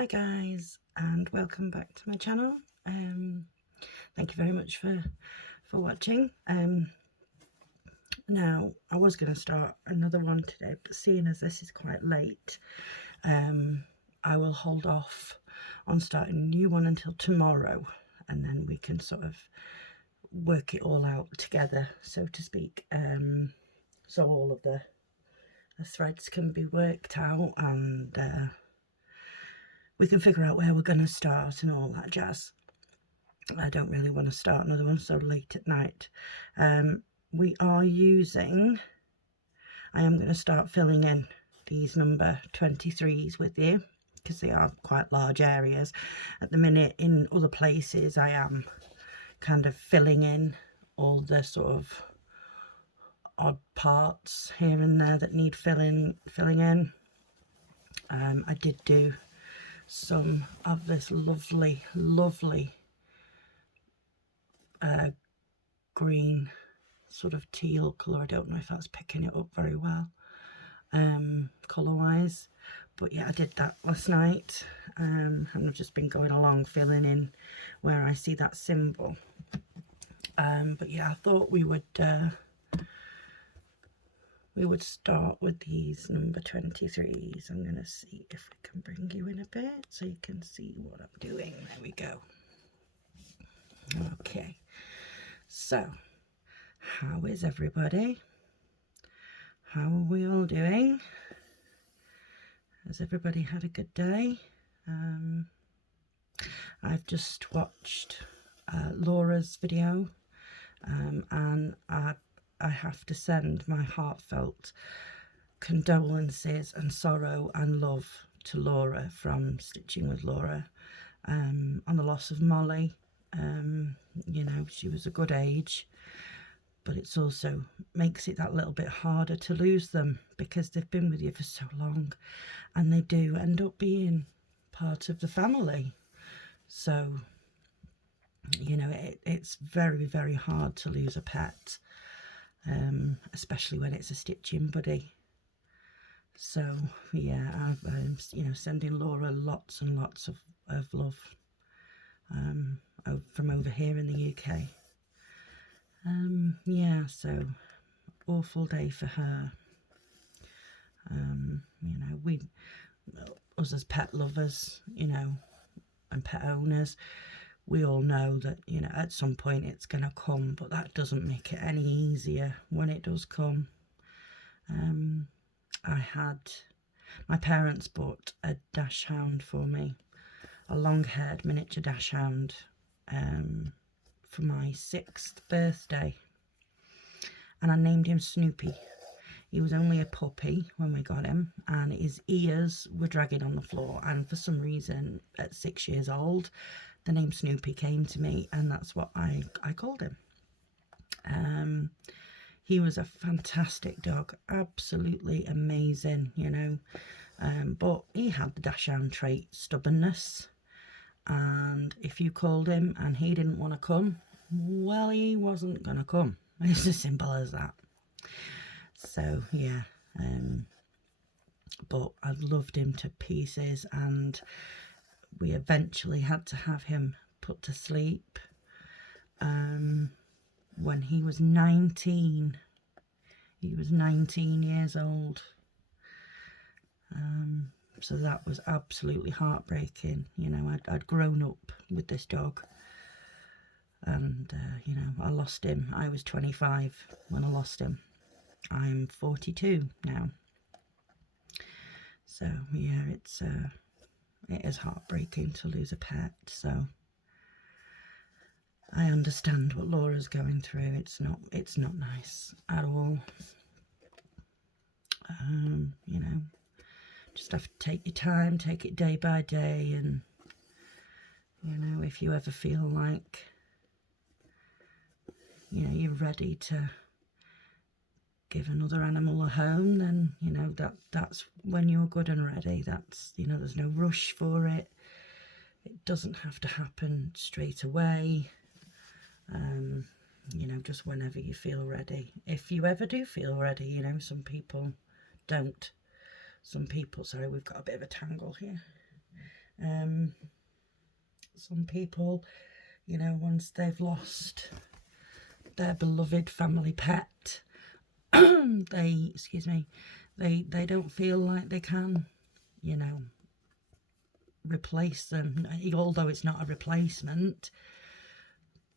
Hi guys, and welcome back to my channel. Thank you very much for watching. Now I was going to start another one today, but seeing as this is quite late, I will hold off on starting a new one until tomorrow, and then we can sort of work it all out together, so to speak. So all of the threads can be worked out, and we can figure out where we're going to start and all that jazz. I don't really want to start another one so late at night. We are using, I am going to start filling in these number 23s with you, because they are quite large areas. At the minute, in other places, I am kind of filling in all the sort of odd parts here and there that need filling in. I did do some of this lovely green sort of teal colour. I don't know if that's picking it up very well colour wise, but yeah, I did that last night, and I've just been going along filling in where I see that symbol. But yeah, I thought we would start with these number 23s. I'm gonna see if we can bring you in a bit so you can see what I'm doing. There we go. Okay, so how is everybody? How are we all doing? Has everybody had a good day? I've just watched Laura's video, and I have to send my heartfelt condolences and sorrow and love to Laura from Stitching with Laura on the loss of Molly. You know, she was a good age, but it's also makes it that little bit harder to lose them, because they've been with you for so long and they do end up being part of the family. So, you know, it's very hard to lose a pet, especially when it's a stitching buddy. So yeah, I'm you know, sending Laura lots and lots of love from over here in the UK. Yeah, so awful day for her. You know, us as pet lovers, you know, and pet owners, we all know that, you know, at some point it's going to come, but that doesn't make it any easier when it does come. My parents bought a dachshund for me, a long-haired miniature dachshund, for my 6th birthday, and I named him Snoopy. He was only a puppy when we got him, and his ears were dragging on the floor, and for some reason at 6 years old the name Snoopy came to me, and that's what I called him. He was a fantastic dog, absolutely amazing, you know, but he had the dachshund trait, stubbornness, and if you called him and he didn't want to come, well, he wasn't going to come. It's as simple as that. So yeah, but I loved him to pieces, and we eventually had to have him put to sleep when he was 19. He was 19 years old. So that was absolutely heartbreaking. You know, I'd grown up with this dog, and you know, I lost him. I was 25 when I lost him. I'm 42 now. So yeah, it is heartbreaking to lose a pet. So I understand what Laura's going through. It's not nice at all. You know, just have to take your time, take it day by day, and you know, if you ever feel like, you know, you're ready to give another animal a home, then you know, that's when you're good and ready. That's, you know, there's no rush for it. It doesn't have to happen straight away. You know, just whenever you feel ready. If you ever do feel ready, you know, some people don't. Some people, sorry, we've got a bit of a tangle here. Some people, you know, once they've lost their beloved family pet, they don't feel like they can, you know, replace them, although it's not a replacement,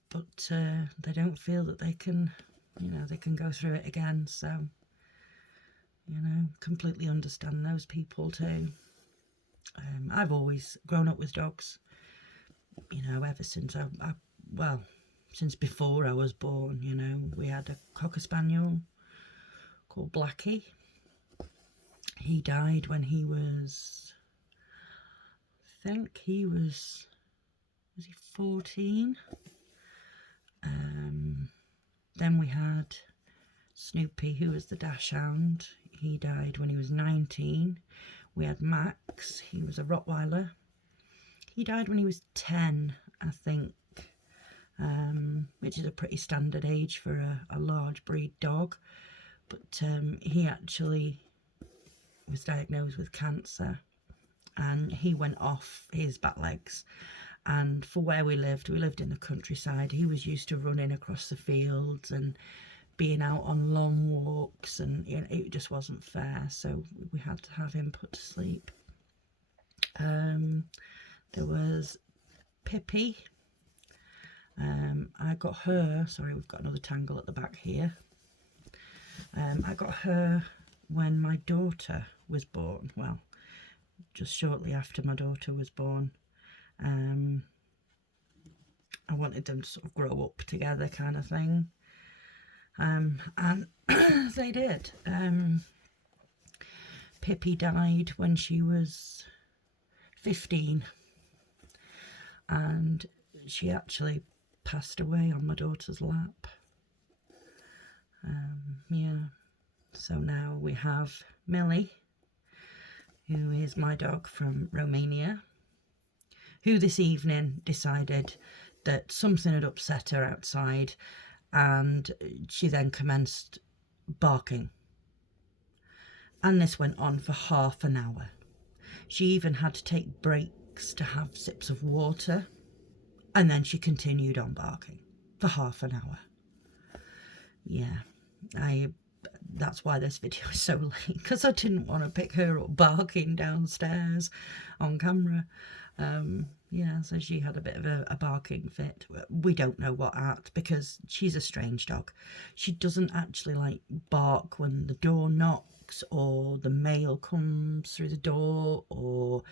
but they don't feel that they can, you know, they can go through it again. So, you know, completely understand those people too. I've always grown up with dogs, you know, ever since well, since before I was born. You know, we had a Cocker Spaniel called Blackie. He died when he was, I think he was he 14? Then we had Snoopy, who was the Dachshund. He died when he was 19. We had Max, he was a Rottweiler. He died when he was 10, I think, which is a pretty standard age for a large breed dog. But he actually was diagnosed with cancer, and he went off his back legs. And for where we lived in the countryside. He was used to running across the fields and being out on long walks, and you know, it just wasn't fair, so we had to have him put to sleep. There was Pippi. I got her, sorry, we've got another tangle at the back here. I got her when my daughter was born, well, just shortly after my daughter was born. I wanted them to sort of grow up together, kind of thing, and they did. Pippi died when she was 15, and she actually passed away on my daughter's lap. Yeah, so now we have Millie, who is my dog from Romania, who this evening decided that something had upset her outside, and she then commenced barking. And this went on for half an hour. She even had to take breaks to have sips of water, and then she continued on barking for half an hour. Yeah, that's why this video is so late, because I didn't want to pick her up barking downstairs on camera. Yeah, so she had a bit of a barking fit. We don't know what at, because she's a strange dog. She doesn't actually like bark when the door knocks or the mail comes through the door or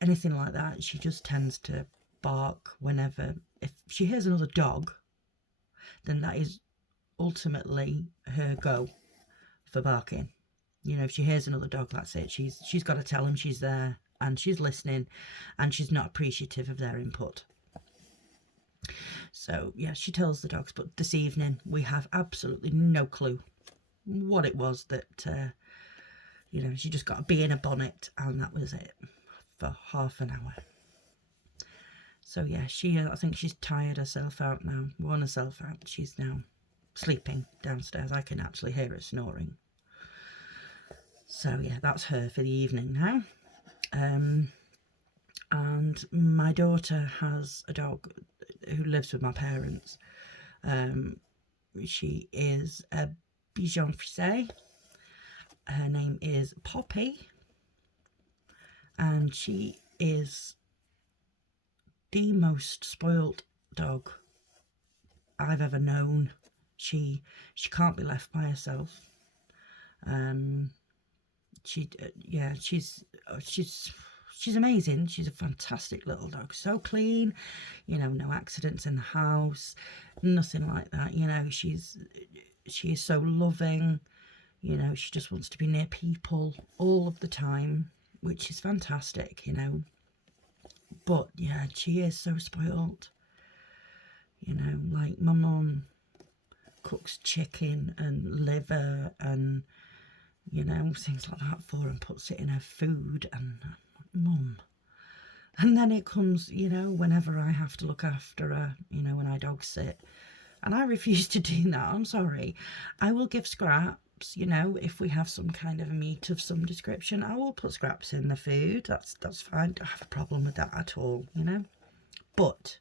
anything like that. She just tends to bark whenever, if she hears another dog, then that is ultimately her go for barking. You know, if she hears another dog, that's it. She's got to tell him she's there, and she's listening, and she's not appreciative of their input. So yeah, she tells the dogs, but this evening we have absolutely no clue what it was that you know, she just got a bee in a bonnet, and that was it for half an hour. So yeah, I think she's tired herself out now, worn herself out. She's now sleeping downstairs. I can actually hear her snoring. So yeah, that's her for the evening now. And my daughter has a dog who lives with my parents. She is a Bichon Frise. Her name is Poppy, and she is the most spoilt dog I've ever known. She can't be left by herself. She's amazing. She's a fantastic little dog. So clean, you know, no accidents in the house, nothing like that. You know, she is so loving. You know, she just wants to be near people all of the time, which is fantastic, you know. But yeah, she is so spoiled. You know, like my mum cooks chicken and liver and, you know, things like that for her and puts it in her food, and Mum. And then it comes, you know, whenever I have to look after her, you know, when I dog sit, and I refuse to do that. I'm sorry. I will give scraps scraps, you know, if we have some kind of meat of some description, I will put scraps in the food. That's fine. Don't have a problem with that at all, you know. But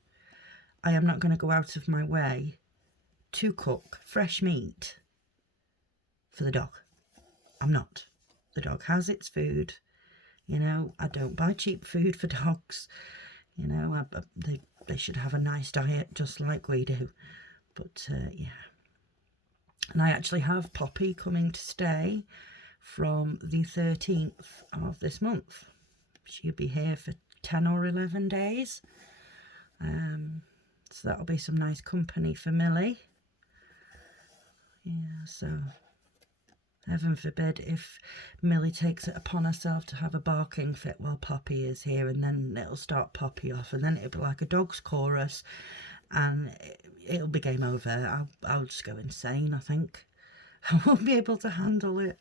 I am not going to go out of my way to cook fresh meat for the dog. I'm not. The dog has its food, you know. I don't buy cheap food for dogs, you know. They should have a nice diet just like we do. But yeah. And I actually have Poppy coming to stay from the 13th of this month. She'll be here for 10 or 11 days. So that'll be some nice company for Millie. Yeah, so heaven forbid if Millie takes it upon herself to have a barking fit while Poppy is here, and then it'll start Poppy off, and then it'll be like a dog's chorus, and it'll be game over. I'll just go insane, I think. I won't be able to handle it.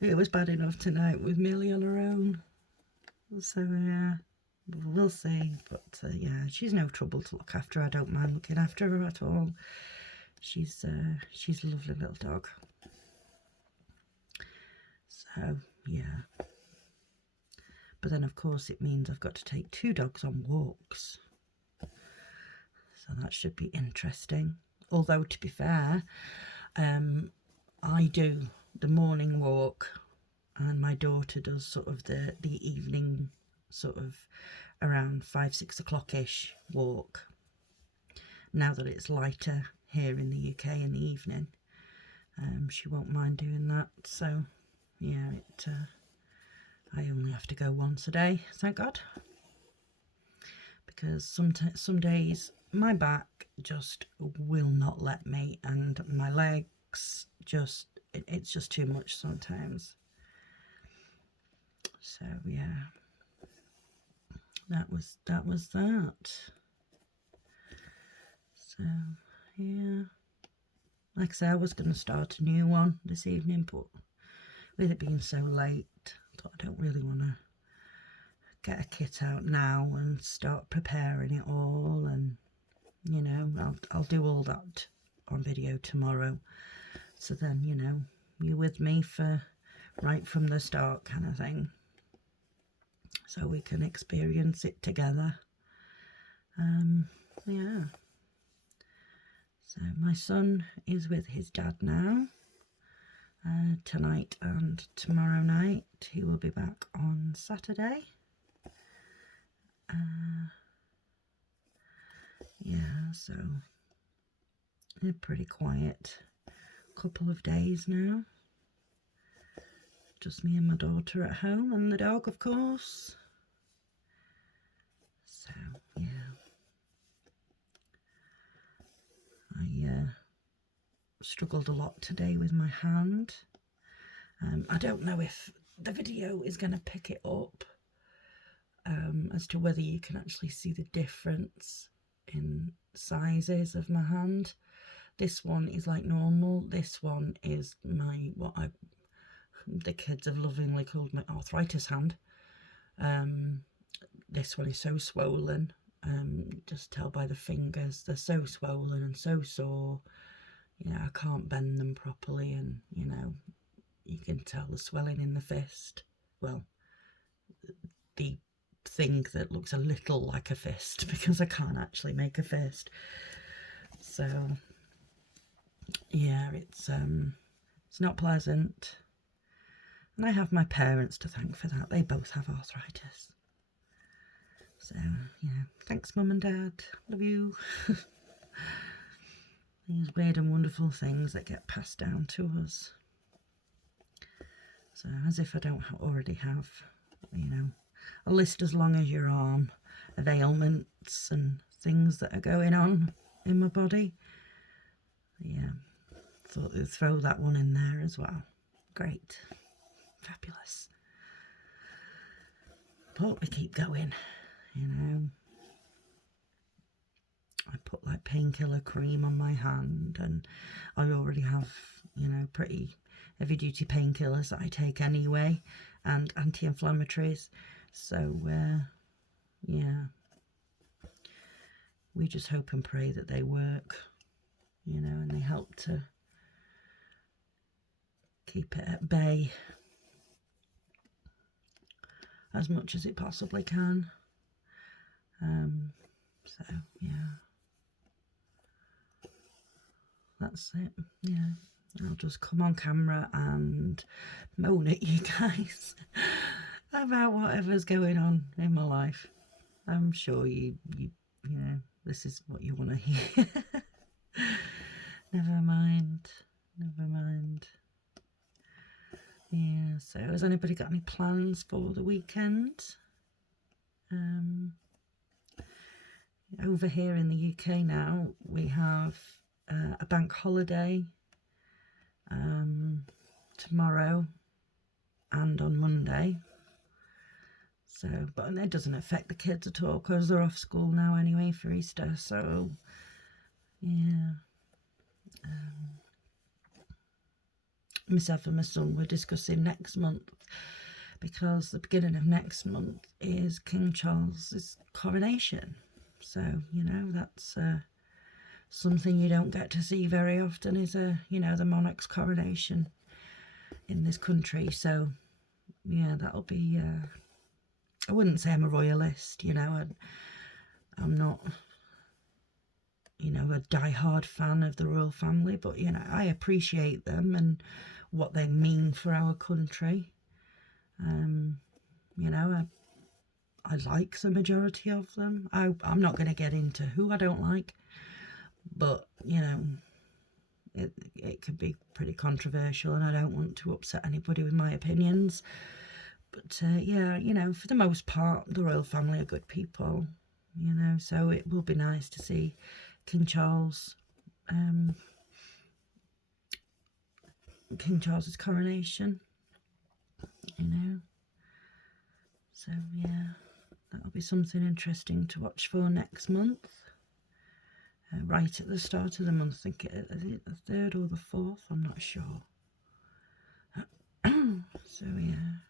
It was bad enough tonight with Millie on her own. So yeah, we'll see. But yeah, she's no trouble to look after. I don't mind looking after her at all. She's a lovely little dog. So yeah. But then of course it means I've got to take 2 dogs on walks. So that should be interesting. Although to be fair, I do the morning walk and my daughter does sort of the evening, sort of around 5-6 o'clock-ish walk. Now that it's lighter here in the UK in the evening, she won't mind doing that. So yeah, I only have to go once a day, thank God. Because some days my back just will not let me, and my legs just, it's just too much sometimes. So yeah, that was that. So yeah, like I say, I was going to start a new one this evening, but with it being so late, I thought I don't really want to get a kit out now and start preparing it all, and you know, I'll do all that on video tomorrow, so then, you know, you're with me for right from the start kind of thing, so we can experience it together. Yeah, so my son is with his dad now, tonight and tomorrow night. He will be back on Saturday. Yeah, so a pretty quiet couple of days now. Just me and my daughter at home, and the dog, of course. So yeah, I struggled a lot today with my hand. I don't know if the video is going to pick it up, as to whether you can actually see the difference in sizes of my hand. This one is like normal. This one is my, the kids have lovingly called my arthritis hand. This one is so swollen. Just tell by the fingers, they're so swollen and so sore. You know, I can't bend them properly, and you know, you can tell the swelling in the fist. Well, the thing that looks a little like a fist, because I can't actually make a fist. So yeah, it's not pleasant, and I have my parents to thank for that. They both have arthritis. So yeah, thanks Mum and Dad, love you. These weird and wonderful things that get passed down to us. So as if I don't already have, you know, a list as long as your arm of ailments and things that are going on in my body. Yeah, thought I'd throw that one in there as well. Great, fabulous. But we keep going, you know. I put like painkiller cream on my hand, and I already have, you know, pretty heavy duty painkillers that I take anyway, and anti-inflammatories. So yeah, we just hope and pray that they work, you know, and they help to keep it at bay as much as it possibly can. So yeah, that's it. Yeah, I'll just come on camera and moan at you guys about whatever's going on in my life. I'm sure you know, this is what you want to hear. Never mind. Yeah, so has anybody got any plans for the weekend? Over here in the UK now, we have a bank holiday tomorrow and on Monday. So, but it doesn't affect the kids at all because they're off school now anyway for Easter. So, yeah. Myself and my son were discussing next month, because the beginning of next month is King Charles's coronation. So, you know, that's something you don't get to see very often, is the monarch's coronation in this country. So, yeah, that'll be, I wouldn't say I'm a royalist, I'm not, a die-hard fan of the royal family, but, I appreciate them and what they mean for our country. I like the majority of them. I'm not going to get into who I don't like, but, it could be pretty controversial, and I don't want to upset anybody with my opinions. But, yeah, for the most part, the royal family are good people, so it will be nice to see King Charles's coronation, So, yeah, that'll be something interesting to watch for next month. Right at the start of the month, I think it the 3rd or the 4th, I'm not sure. So, yeah.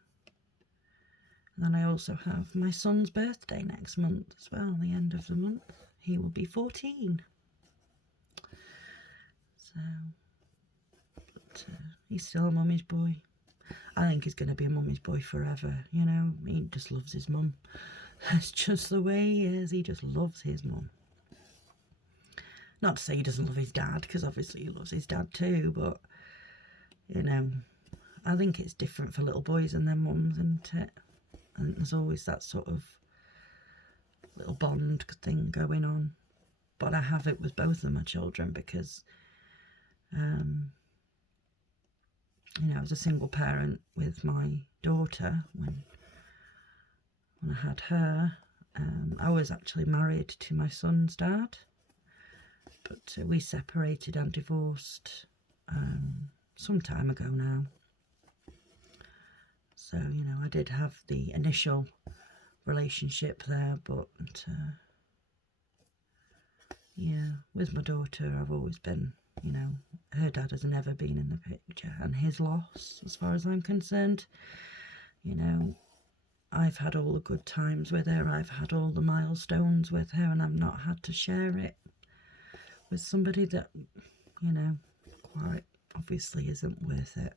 And then I also have my son's birthday next month as well, the end of the month. He will be 14. So, but he's still a mummy's boy. I think he's going to be a mummy's boy forever, He just loves his mum. That's just the way he is. He just loves his mum. Not to say he doesn't love his dad, because obviously he loves his dad too, but, I think it's different for little boys and their mums, isn't it? And there's always that sort of little bond thing going on. But I have it with both of my children because, I was a single parent with my daughter when I had her. I was actually married to my son's dad, but we separated and divorced some time ago now. So, I did have the initial relationship there, but yeah, with my daughter, I've always been, her dad has never been in the picture, and his loss, as far as I'm concerned. I've had all the good times with her, I've had all the milestones with her, and I've not had to share it with somebody that, quite obviously isn't worth it.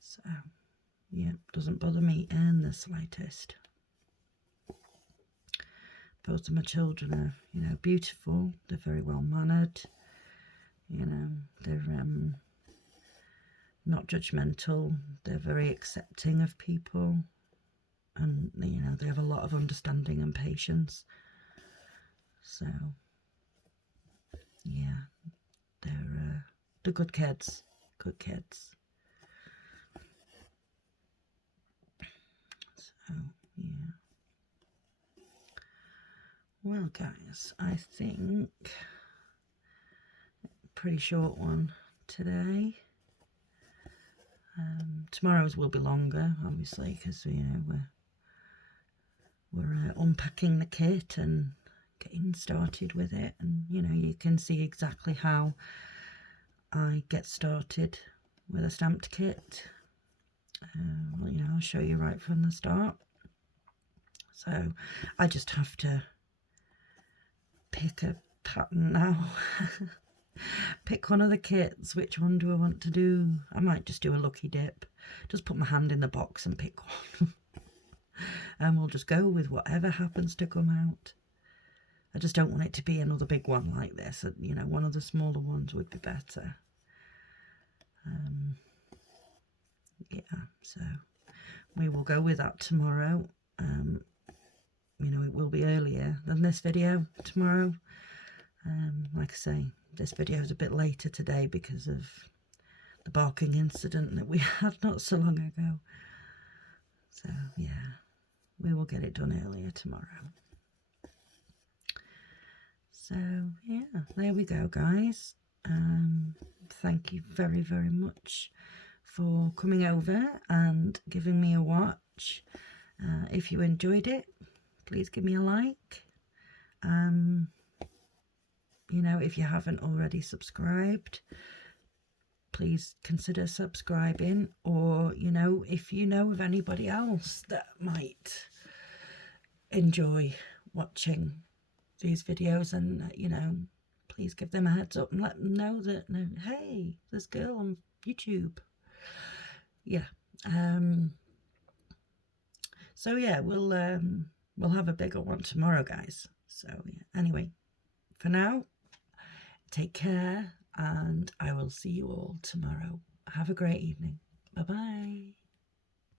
So, yeah, doesn't bother me in the slightest. Both of my children are, beautiful. They're very well mannered. They're not judgmental. They're very accepting of people, and they have a lot of understanding and patience. So, yeah, they're good kids. Good kids. So, yeah. Well, guys, I think pretty short one today. Tomorrow's will be longer, obviously, because we're unpacking the kit and getting started with it, and you can see exactly how I get started with a stamped kit. Well, I'll show you right from the start. So I just have to pick a pattern now. pick one of the kits. Which one do I want to do? I might just do a lucky dip. Just put my hand in the box and pick one. And we'll just go with whatever happens to come out. I just don't want it to be another big one like this. You know, one of the smaller ones would be better. Yeah, so we will go with that tomorrow. You know, it will be earlier than this video tomorrow. Like I say, this video is a bit later today because of the barking incident that we had not so long ago. So yeah, we will get it done earlier tomorrow. So yeah, there we go, guys. Thank you very, very much for coming over and giving me a watch. If you enjoyed it, please give me a like. You know, if you haven't already subscribed, please consider subscribing. Or, you know, if you know of anybody else that might enjoy watching these videos, and you know, please give them a heads up and let them know that, hey, this girl on YouTube. Yeah. So yeah, we'll have a bigger one tomorrow, guys. So yeah, anyway, for now, take care, and I will see you all tomorrow. Have a great evening. Bye bye.